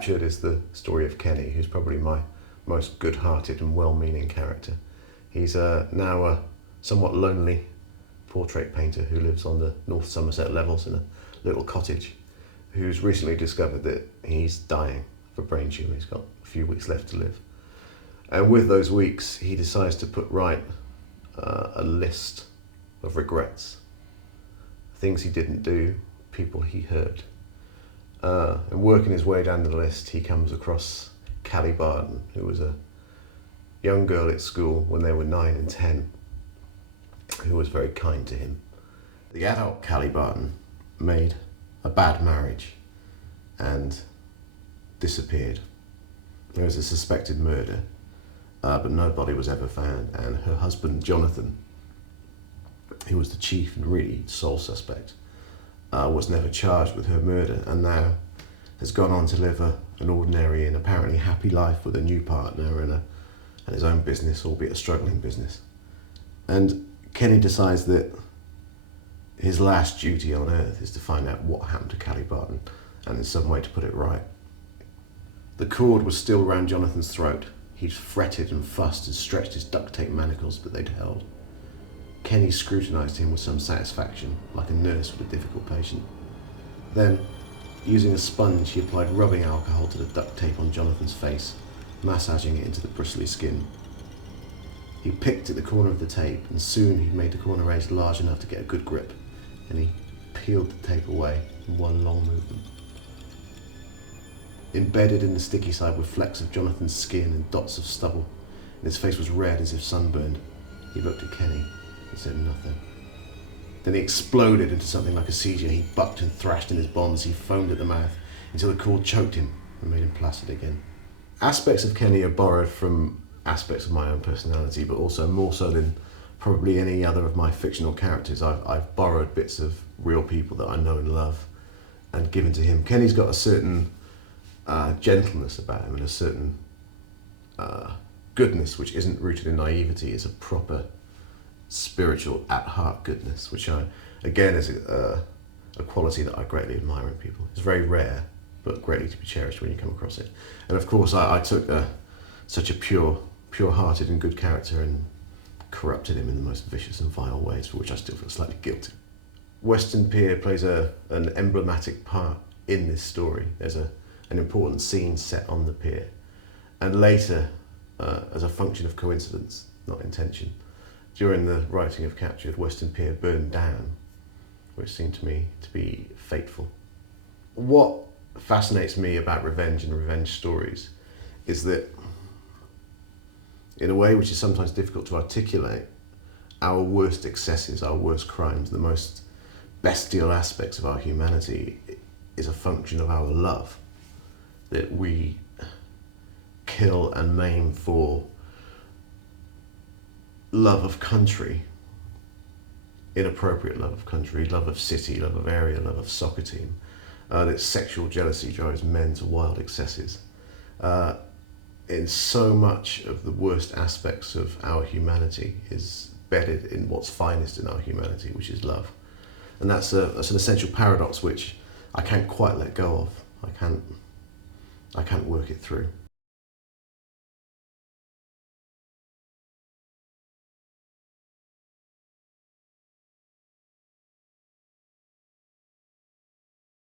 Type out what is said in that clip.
Captured is the story of Kenny, who's probably my most good-hearted and well-meaning character. He's now a somewhat lonely portrait painter who lives on the North Somerset levels in a little cottage, who's recently discovered that he's dying of a brain tumour. He's got a few weeks left to live. And with those weeks, he decides to put right a list of regrets. Things he didn't do, people he hurt. And working his way down the list, he comes across Callie Barton, who was a young girl at school when they were 9 and 10, who was very kind to him. The adult Callie Barton made a bad marriage and disappeared. There was a suspected murder, but nobody was ever found, and her husband Jonathan, who was the chief and really sole suspect, was never charged with her murder, and now has gone on to live an ordinary and apparently happy life with a new partner and his own business, albeit a struggling business. And Kenny decides that his last duty on earth is to find out what happened to Callie Barton and in some way to put it right. The cord was still round Jonathan's throat. He'd fretted and fussed and stretched his duct tape manacles, but they'd held. Kenny scrutinised him with some satisfaction, like a nurse with a difficult patient. Then, using a sponge, he applied rubbing alcohol to the duct tape on Jonathan's face, massaging it into the bristly skin. He picked at the corner of the tape, and soon he'd made the corner edge large enough to get a good grip, and he peeled the tape away in one long movement. Embedded in the sticky side were flecks of Jonathan's skin and dots of stubble, and his face was red as if sunburned. He looked at Kenny. He said nothing. Then he exploded into something like a seizure. He bucked and thrashed in his bonds. He foamed at the mouth until the cord choked him and made him placid again. Aspects of Kenny are borrowed from aspects of my own personality, but also more so than probably any other of my fictional characters. I've borrowed bits of real people that I know and love and given to him. Kenny's got a certain gentleness about him and a certain goodness which isn't rooted in naivety. It's a proper spiritual at-heart goodness, which again is a quality that I greatly admire in people. It's very rare, but greatly to be cherished when you come across it. And of course, I took such a pure-hearted and good character and corrupted him in the most vicious and vile ways, for which I still feel slightly guilty. Weston Pier plays an emblematic part in this story. There's an important scene set on the pier, and later, as a function of coincidence, not intention, during the writing of Captured, Weston Pier burned down, which seemed to me to be fateful. What fascinates me about revenge and revenge stories is that, in a way which is sometimes difficult to articulate, our worst excesses, our worst crimes, the most bestial aspects of our humanity is a function of our love. That we kill and maim for love of country, inappropriate love of country, love of city, love of area, love of soccer team. That sexual jealousy drives men to wild excesses. In so much of the worst aspects of our humanity is bedded in what's finest in our humanity, which is love. And that's an essential paradox which I can't quite let go of. I can't work it through.